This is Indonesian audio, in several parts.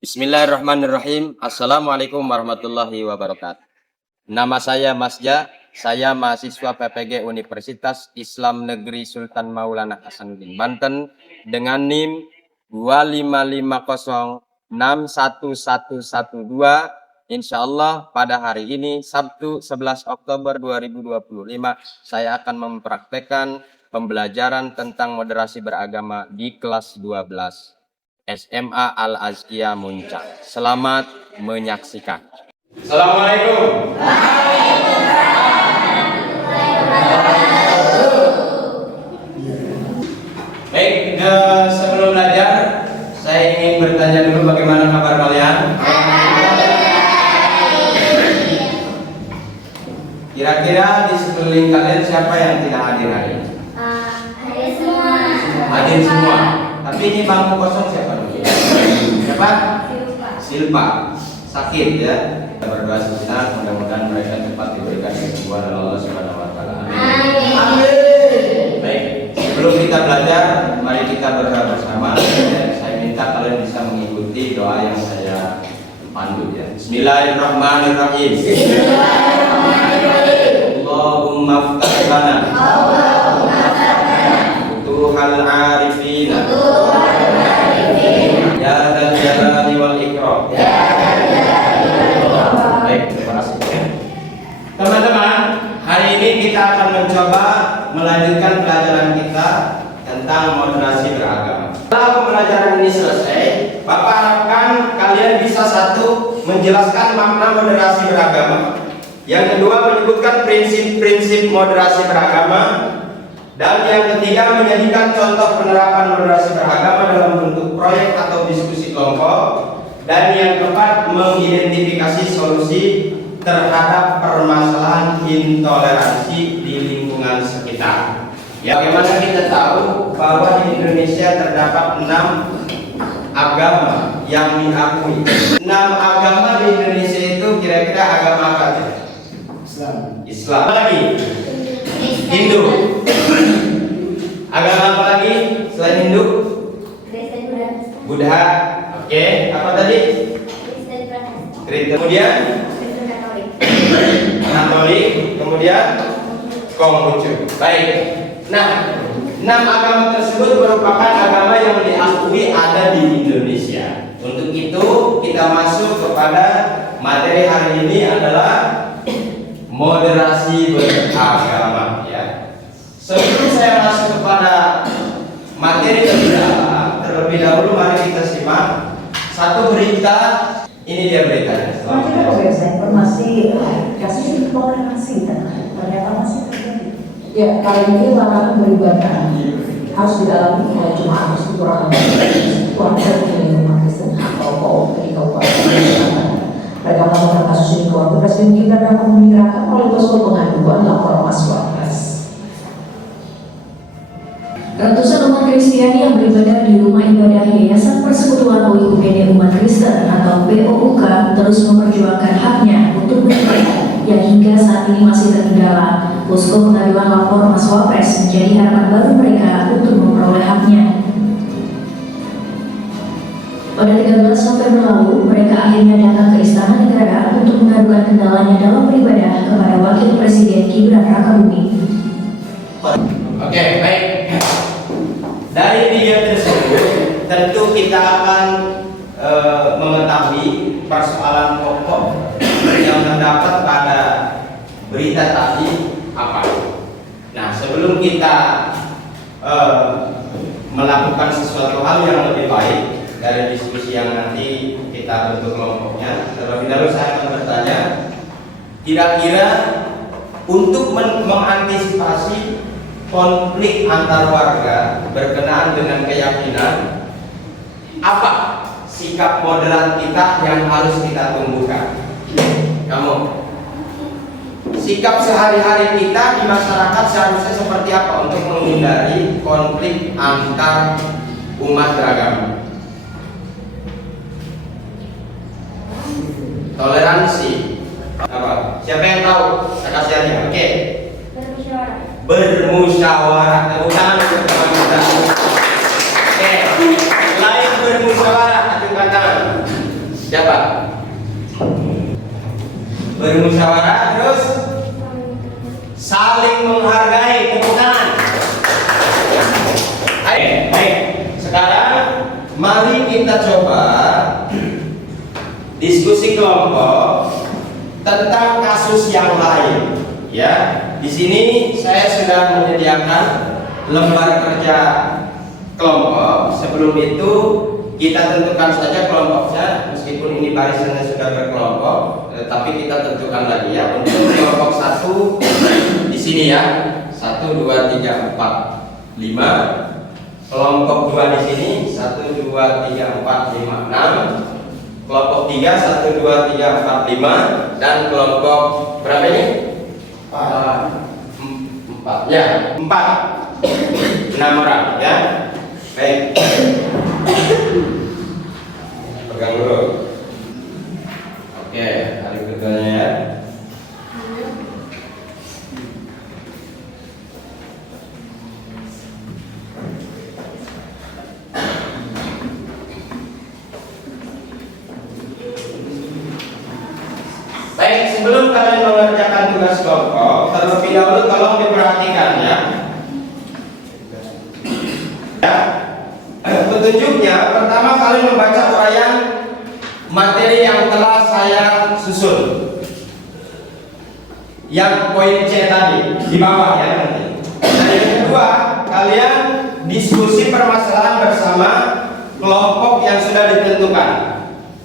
Bismillahirrahmanirrahim. Assalamualaikum warahmatullahi wabarakatuh. Nama saya Masja, saya mahasiswa PPG Universitas Islam Negeri Sultan Maulana Hasanuddin Banten dengan NIM 255061112. Insya Allah pada hari ini Sabtu 11 Oktober 2025 saya akan mempraktekkan pembelajaran tentang moderasi beragama di kelas 12. SMA Al-Azkiyah Muncak. Selamat menyaksikan. Assalamualaikum. Baik, sebelum belajar, saya ingin bertanya dulu bagaimana kabar kalian? Kira-kira di sekeliling kalian siapa yang tidak hadir hari ini? Hadir semua. Hadir semua. Tapi ini bangku kosong siapa dulu? Siapa? Silpa. Sakit ya. Kita berdoa sebentar, mudah-mudahan mereka cepat diberikan kesembuhan oleh Allah Subhanahu wa taala. Amin. Baik, sebelum kita belajar, mari kita berdoa bersama. Saya minta kalian bisa mengikuti doa yang saya pandu ya. Bismillahirrahmanirrahim. Allahumma ftah lana. Futuhal arifina. Ya dzal jalali wal ikram. Baik, terima kasih. Teman-teman, hari ini kita akan mencoba melanjutkan pelajaran kita tentang moderasi beragama. Setelah pembelajaran ini selesai, Bapak harapkan kalian bisa satu, menjelaskan makna moderasi beragama. Yang kedua, menyebutkan prinsip-prinsip moderasi beragama. Dan yang ketiga, menjadikan contoh penerapan moderasi beragama dalam bentuk proyek atau diskusi kelompok. Dan yang keempat, mengidentifikasi solusi terhadap permasalahan intoleransi di lingkungan sekitar. Ya, bagaimana kita tahu bahwa di Indonesia terdapat 6 agama yang diakui. 6 agama di Indonesia itu kira-kira agama apa aja? Islam. Apa lagi? Hindu. Agama apa lagi selain Hindu? Buddha. Oke. Apa tadi? Kristen. Kemudian Katolik. Kemudian Konghucu. Baik. Nah, 6 agama tersebut merupakan agama yang diakui ada di Indonesia. Untuk itu kita masuk kepada materi hari ini adalah moderasi beragama ya. Sebelum saya masuk kepada materi lebih dalam, terlebih dahulu mari kita simak satu berita. Ini dia beritanya. Selanjutnya pemirsa, informasi kasus intoleransi ternyata masih terjadi. Ya, kali ini larangan beribadah harus dialami oleh jemaat Persekutuan keluarga di umat Kristen atau KOP di Kabupaten Selatan. Mereka melaporkan kasus ini ke Wakil Presiden Gibran dan menyerahkan oleh posko pengaduan lapor Mas Wapres. Ratusan umat Kristiani yang beribadah di rumah ibadah Yayasan Persekutuan OIUPD Umat Kristen atau POUK terus memperjuangkan haknya untuk beribadah yang hingga saat ini masih terkendala. Posko pengaduan lapor Mas Wapres menjadi harapan baru mereka untuk memperoleh haknya. Pada 13 November lalu, mereka akhirnya datang ke Istana Negara untuk mengadukan kendalanya dalam beribadah kepada Wakil Presiden Gibran Rakabuming. Oke, baik. Dari video tersebut, tentu kita akan mengetahui persoalan pokok yang terdapat pada berita tadi apa. Nah, sebelum kita melakukan sesuatu hal yang lebih baik dari diskusi yang nanti kita bentuk kelompoknya, terlebih dahulu saya akan bertanya, kira-kira untuk mengantisipasi konflik antar warga berkenaan dengan keyakinan, apa sikap moderat kita yang harus kita tumbuhkan? Kamu, sikap sehari-hari kita di masyarakat seharusnya seperti apa untuk menghindari konflik antar umat beragama? Toleransi. Apa? Siapa yang tahu? Saya kasih aja. Oke. Bermusyawarah. Tepuk tangan untuk teman kita. Oke. Lain bermusyawarah, acungkan tangan. bermusyawarah, terus saling menghargai. Tepuk tangan. Baik. Sekarang mari kita coba diskusi kelompok tentang kasus yang lain. Ya, di sini saya sudah menyediakan lembar kerja kelompok. Sebelum itu kita tentukan saja kelompoknya, meskipun ini barisannya sudah berkelompok, tapi kita tentukan lagi ya. Untuk kelompok 1 di sini ya, 1, 2, 3, 4, 5. Kelompok 2 di sini 1, 2, 3, 4, 5, 6. Kelompok 3 1, 2, 3, 4, 5. Dan kelompok berapa ini? 4 ya, 6 orang ya. Baik. Pegang dulu. Oke, hari kerjanya ya. Baik, sebelum kalian mengerjakan tugas kelompok, terlebih dahulu tolong diperhatikan ya. Petunjuknya, pertama kalian membaca uraian materi yang telah saya susun. Yang poin C tadi di bawah ya nanti. Dan yang kedua, kalian diskusi permasalahan bersama kelompok yang sudah ditentukan.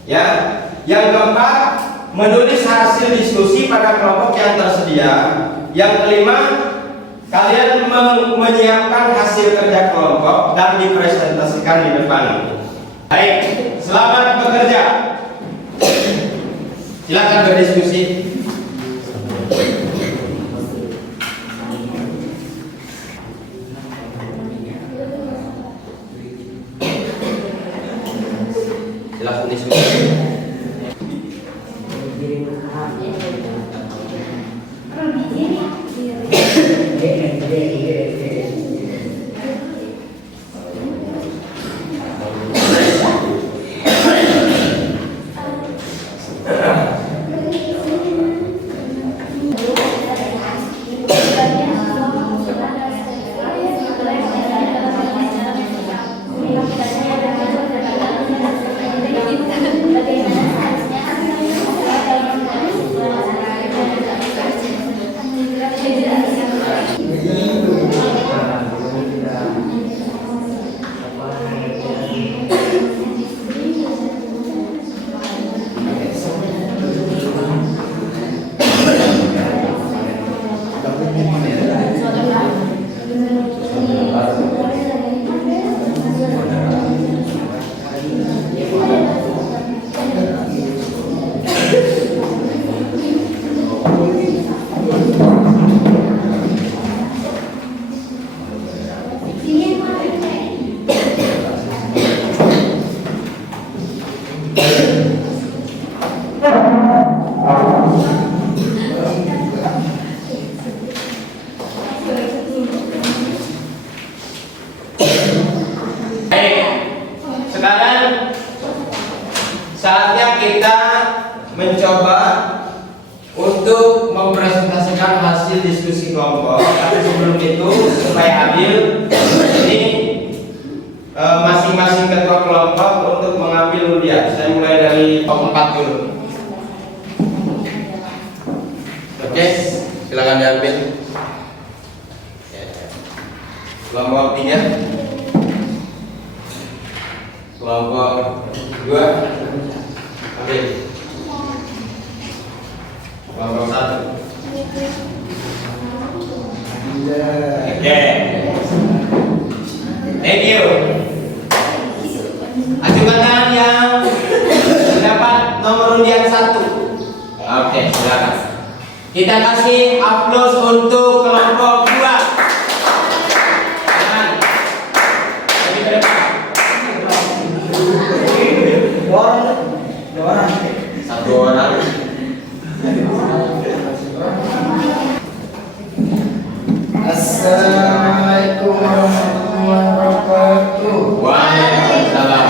Ya. Yang keempat, menulis hasil diskusi pada kelompok yang tersedia. Yang kelima, kalian menyiapkan hasil kerja kelompok dan dipresentasikan di depan. Baik, selamat bekerja. Silakan berdiskusi. Silakan diskusi. Saatnya kita mencoba untuk mempresentasikan hasil diskusi kelompok. Tapi sebelum itu, supaya adil, ini masing-masing ketua kelompok untuk mengambil undian. Saya mulai dari kelompok 4 dulu. Oke, silakan diambil. Kelompok 3, kelompok 2, ambil. Kelompok 1. Oke. Thank you. Ajukan tangan yang mendapat nomor undian 1. Oke, silakan. Kita kasih aplaus untuk kelompok 2. Satu orang. Assalamualaikum warahmatullahi wabarakatuh. Waalaikumsalam.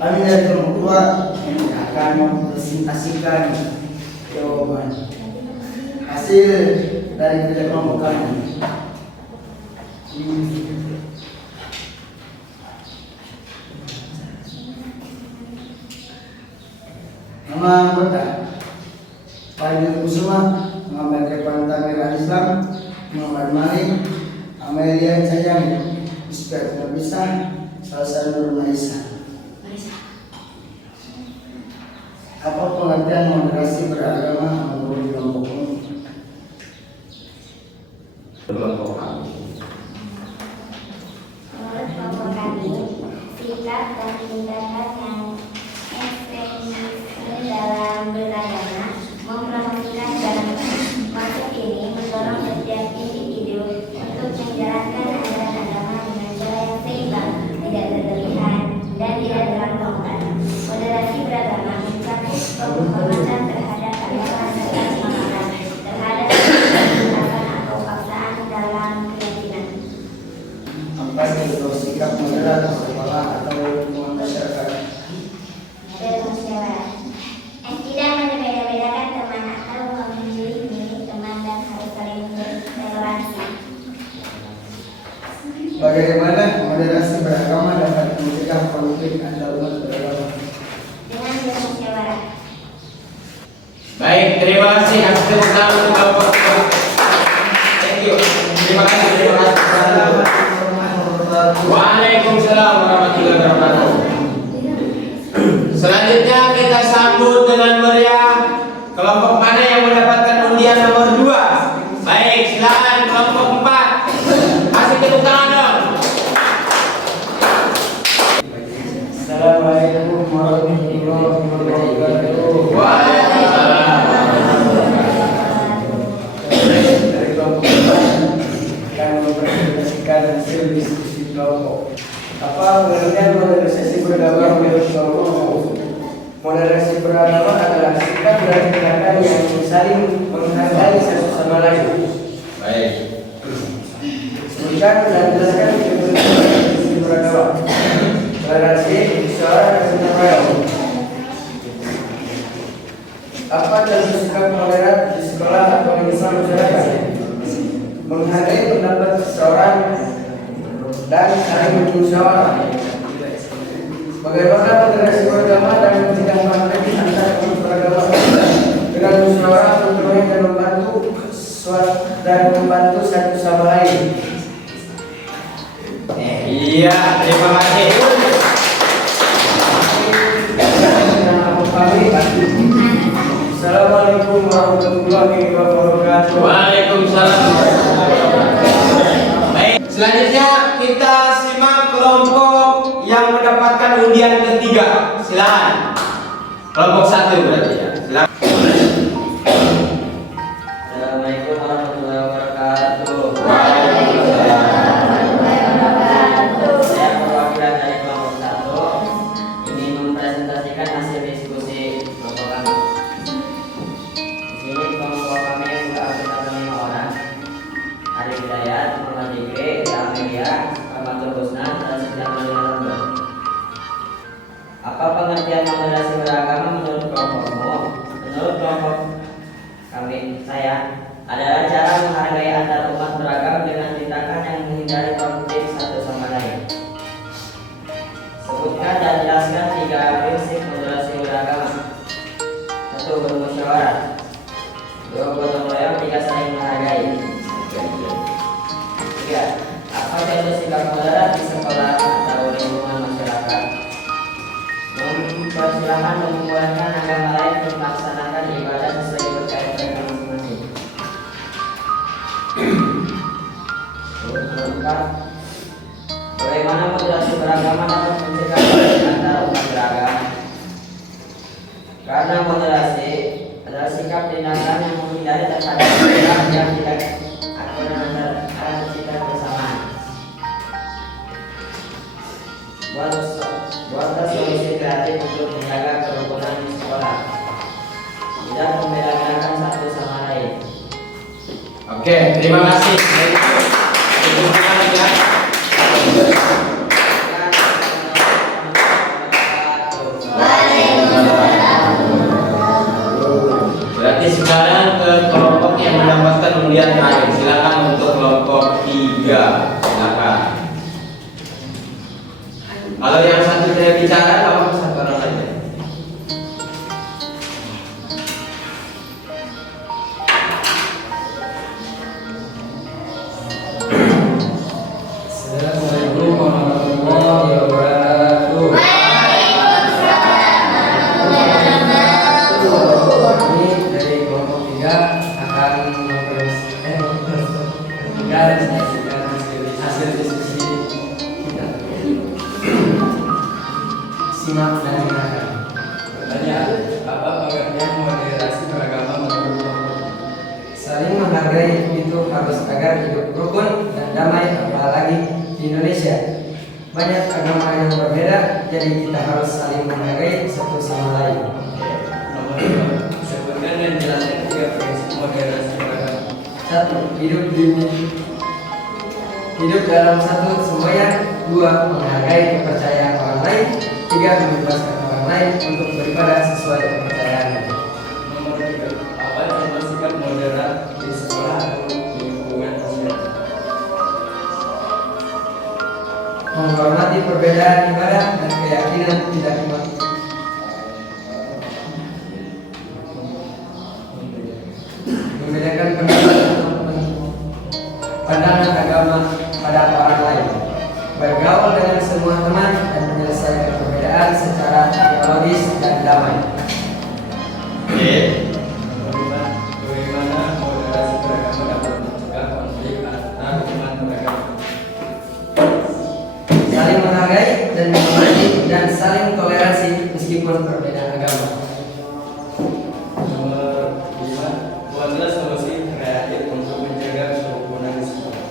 Kami dari kelompok 2 Nama anggota Fadil Kusuma, Muhammad Repan Tamir Al-Islam, Muhammad Malik, Amelia Sayang, Isbat Nabisa, Salsa Nur Maisa. Apa pengertian moderasi beragama menurut kelompok umum? Kelompok kami. Menurut kelompok kami, sikap dan tindakan yang ekstremisme dalam beragama mempromosikan dalam maksud ini mendorong setiap individu untuk menjalankan ajaran agama dengan cara yang seimbang, tidak berlebihan dan tidak berlambang. Moderasi beragama mencakup penghormatan terhadap agama serta pemahaman terhadap kekerasan atau paksaan dalam keyakinan. Apa itu sikap moderat kepala atau lingkungan masyarakat? Bermusyawarah yang tidak membeda-bedakan teman atau memilih teman dan harus saling bertoleransi. Bagaimana moderasi beragama dapat mencegah konflik antar umat beragama? Dengan bermusyawarah. Baik, terima kasih atas tepuk tangan untuk kelompok kedua. Thank you. Terima kasih. Waalaikumsalam warahmatullahi wabarakatuh. Selanjutnya kita sambut dengan meriah kelompok mana yang mendapatkan undian nomor 2. Baik, silakan kelompok 4. Kasih tepuk tangan dong. Assalamualaikum warahmatullahi wabarakatuh. Waalaikumsalam. Dari kelompok akan mempresentasikan hasil diskusi kelompok. Apa pengertian moderasi beragama menurut kelompok? Moderasi beragama adalah sikap dan tindakan yang saling menghargai satu sama lain. Baik. Sebutkan dan jelaskan kepentingan moderasi beragama. Toleransi, musyawarah, dan gotong royong. Apa contoh sikap moderat di sekolah atau lingkungan masyarakat? Menghargai pendapat seseorang dan saling bermusyawarah. Bagaimana moderasi beragama dan mencegah konflik antar umat beragama dengan musyawarah gotong royong dan membantu satu sama lain. Iya, terima kasih. Assalamualaikum warahmatullahi wabarakatuh. Waalaikumsalam. Baik, selanjutnya kita simak kelompok yang mendapatkan undian ketiga. Silakan. Kelompok 1 berarti ya. Silakan. Assalamualaikum warahmatullahi wabarakatuh. Saya perwakilan dari kelompok 1 ingin mempresentasikan hasil diskusi kelompok kami. Di sini kelompok kami beranggotakan 5 orang. Ari Hidayat, Muhammad Jikri, Amelia, Ahmad Husna, dan Siti Lember. Apa pengertian moderasi beragama menurut kelompokmu? Menurut kelompok saya adalah cara menghargai antar umat beragam dengan tindakan yang menghindari konflik satu sama lain. Sebutkan dan jelaskan 3 prinsip moderasi beragama. 1. Bermusyawarah. 2. Gotong royong. 3. Saling menghargai. 3. Apa contoh sikap moderat di sekolah atau lingkungan masyarakat? Mempersilahkan membolehkan agama lain untuk melaksanakan ibadah sesuai berkaitan dengan masing-masing. 4. Bagaimana moderasi beragama dapat mencegah konflik antar umat beragama? Karena moderasi adalah sikap tindakan yang menghindari terhadap sikap yang tidak akan antara kita bersamaan. Buatlah solusi kreatif untuk menjaga kerukunan di sekolah. Tidak membeda-bedakan satu sama lain. Oke, terima kasih. Berarti sekarang ke kelompok yang mendapatkan undian terakhir. Silakan untuk hasil diskusi kita. Simak dan dengarkan. Pertanyaan, apa pengertian moderasi beragama menurut Bapak? Saling menghargai itu harus agar hidup rukun dan damai, apalagi di Indonesia. Banyak agama yang berbeda, jadi kita harus saling menghargai satu sama lain. Nomor 2, sebutkan dan jelaskan 3 prinsip moderasi beragama. 1. Hidup dalam satu semboyan. 2. Menghargai kepercayaan orang lain. 3. Membebaskan orang lain untuk beribadah sesuai kepercayaannya. Nomor 3, apa contoh sikap moderat di sekolah atau di hubungan sosial? Menghormati perbedaan ibadah dan keyakinan tidak umat. Membedakan pendapat atau pandangan agama pada orang lain. Bergaul dengan semua teman dan menyelesaikan perbedaan secara dialogis dan damai. Oke. Bagaimana moderasi beragama dapat mencegah konflik antar umat beragama? Saling menghargai dan menghormati dan saling toleransi meskipun perbedaan agama. Nomor 5, buatlah solusi kreatif untuk menjaga kerukunan di sekolah.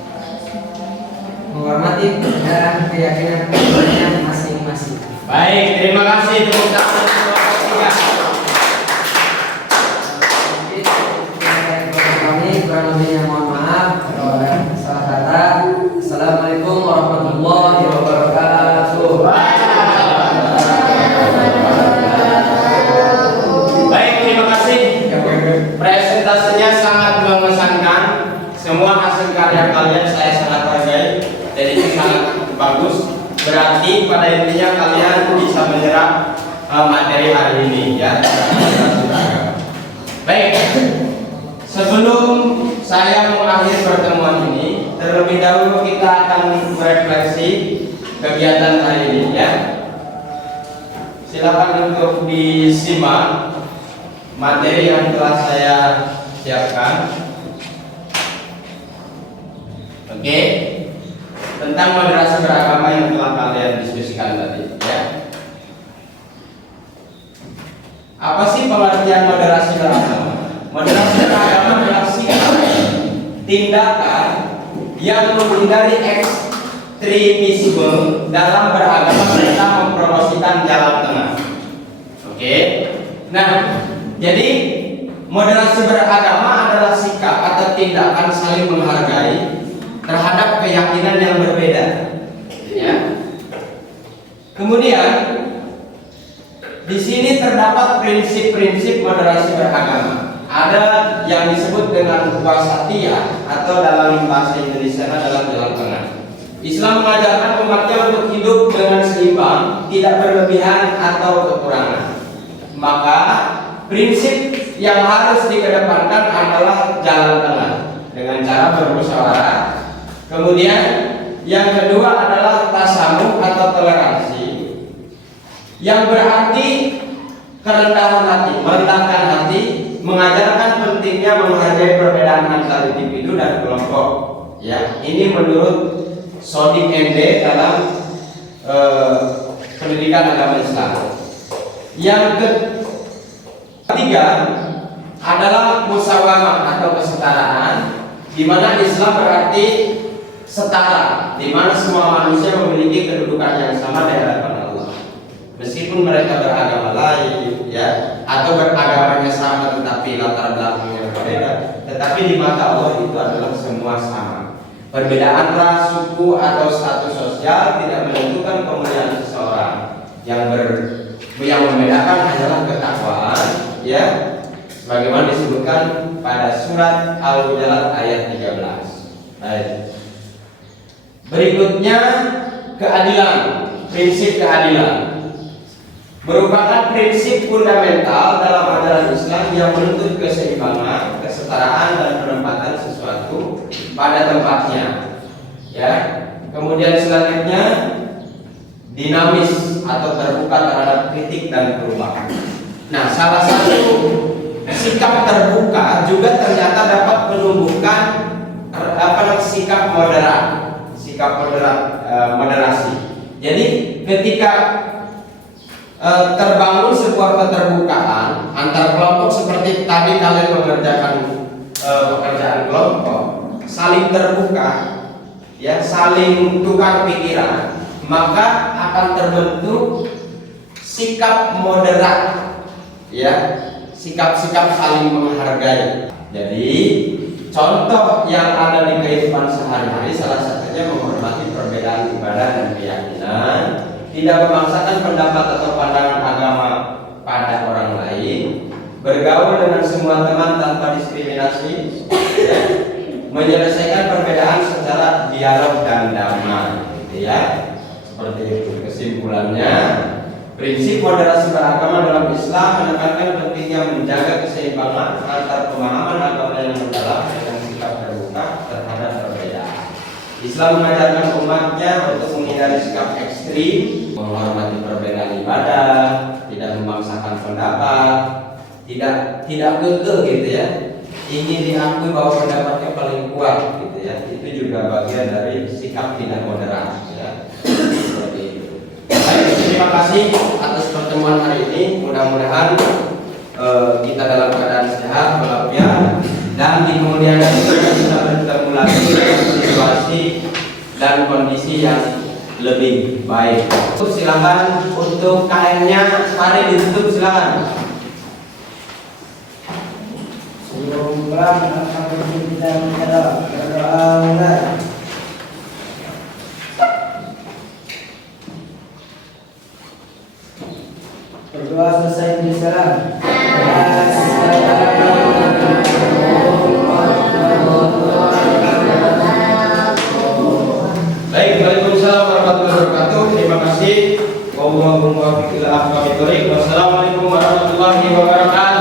Menghormati perbedaan keyakinan keyakinan masing-masing. Baik, terima kasih tepuk tangan untuk ketiga. Kami kurang lebihnya mohon maaf kalau ada salah kata. Assalamualaikum warahmatullahi wabarakatuh. Baik, terima kasih. Presentasinya sangat mengesankan. Semua hasil karya kalian saya sangat hargai. Dan itu sangat bagus. Berarti pada intinya kalian bisa menyerap materi hari ini ya. Baik. Sebelum saya mengakhiri pertemuan ini, terlebih dahulu kita akan merefleksi kegiatan hari ini ya. Silakan untuk disimak materi yang telah saya siapkan. Oke. Tentang moderasi beragama yang telah kalian diskusikan tadi ya. Apa sih pengertian moderasi beragama? Moderasi beragama adalah sikap tindakan yang menghindari ekstremisme dalam beragama serta mempromosikan jalan tengah. Oke. Nah, jadi moderasi beragama adalah sikap atau tindakan saling menghargai terhadap keyakinan yang berbeda. Ya. Kemudian di sini terdapat prinsip-prinsip moderasi beragama. Ada yang disebut dengan wasatiyah atau dalam bahasa Indonesia adalah jalan tengah. Islam mengajarkan umatnya untuk hidup dengan seimbang, tidak berlebihan atau kekurangan. Maka prinsip yang harus dikedepankan adalah jalan tengah dengan cara bermusyawarah. Kemudian yang kedua adalah tasamuh atau toleransi, yang berarti kerendahan hati, merendahkan hati, mengajarkan pentingnya menghargai perbedaan antar individu dan kelompok. Ya, ini menurut Sodik MD dalam pendidikan agama Islam. Yang ketiga adalah musyawarah atau kesetaraan, di mana Islam berarti setara, di mana semua manusia memiliki kedudukan yang sama di hadapan Allah. Meskipun mereka beragama lain, ya, atau beragamanya sama tetapi latar belakangnya berbeda, tetapi di mata Allah itu adalah semua sama. Perbedaan ras, suku, atau status sosial tidak menentukan kemuliaan seseorang. Yang membedakan hanyalah ketakwaan, ya, sebagaimana disebutkan pada surat Al-Hujurat ayat 13. Baik. Berikutnya keadilan, prinsip keadilan merupakan prinsip fundamental dalam ajaran Islam yang menuntut keseimbangan, kesetaraan dan penempatan sesuatu pada tempatnya. Ya. Kemudian selanjutnya dinamis atau terbuka terhadap kritik dan perubahan. Nah, salah satu sikap terbuka juga ternyata dapat menumbuhkan sikap moderat. sikap moderasi. Jadi ketika terbangun sebuah keterbukaan antar kelompok seperti tadi kalian mengerjakan pekerjaan kelompok, saling terbuka, ya, saling tukar pikiran, maka akan terbentuk sikap moderat, ya, sikap-sikap saling menghargai. Jadi contoh yang ada di kehidupan sehari-hari salah satunya menghormati perbedaan ibadah dan keyakinan, tidak memaksakan pendapat atau pandangan agama pada orang lain, bergaul dengan semua teman tanpa diskriminasi, ya, menyelesaikan perbedaan secara dialog dan damai, gitu ya. Seperti itu kesimpulannya. Prinsip moderasi beragama dalam Islam menekankan pentingnya menjaga keseimbangan antara pemahaman agama yang mendalam dengan sikap terbuka terhadap perbedaan. Islam mengajarkan umatnya untuk menghindari sikap ekstrim, menghormati perbedaan ibadah, tidak memaksakan pendapat, tidak kekeh gitu ya, ingin diakui bahwa pendapatnya paling kuat gitu ya. Itu juga bagian dari sikap tidak moderat ya. Seperti itu. Baik, terima kasih atas pertemuan hari ini. Mudah-mudahan kita dalam keadaan sehat walafiat dan di kemudian hari kita bisa bertemu lagi dalam situasi dan kondisi yang lebih baik. Silakan untuk KM-nya, mari ditutup silakan. Sebelum pulang, kita berdoa mulai. Berdoa selesai bersalam. Baik, Waalaikumsalam warahmatullahi wabarakatuh. Terima kasih. Wassalamualaikum warahmatullahi wabarakatuh.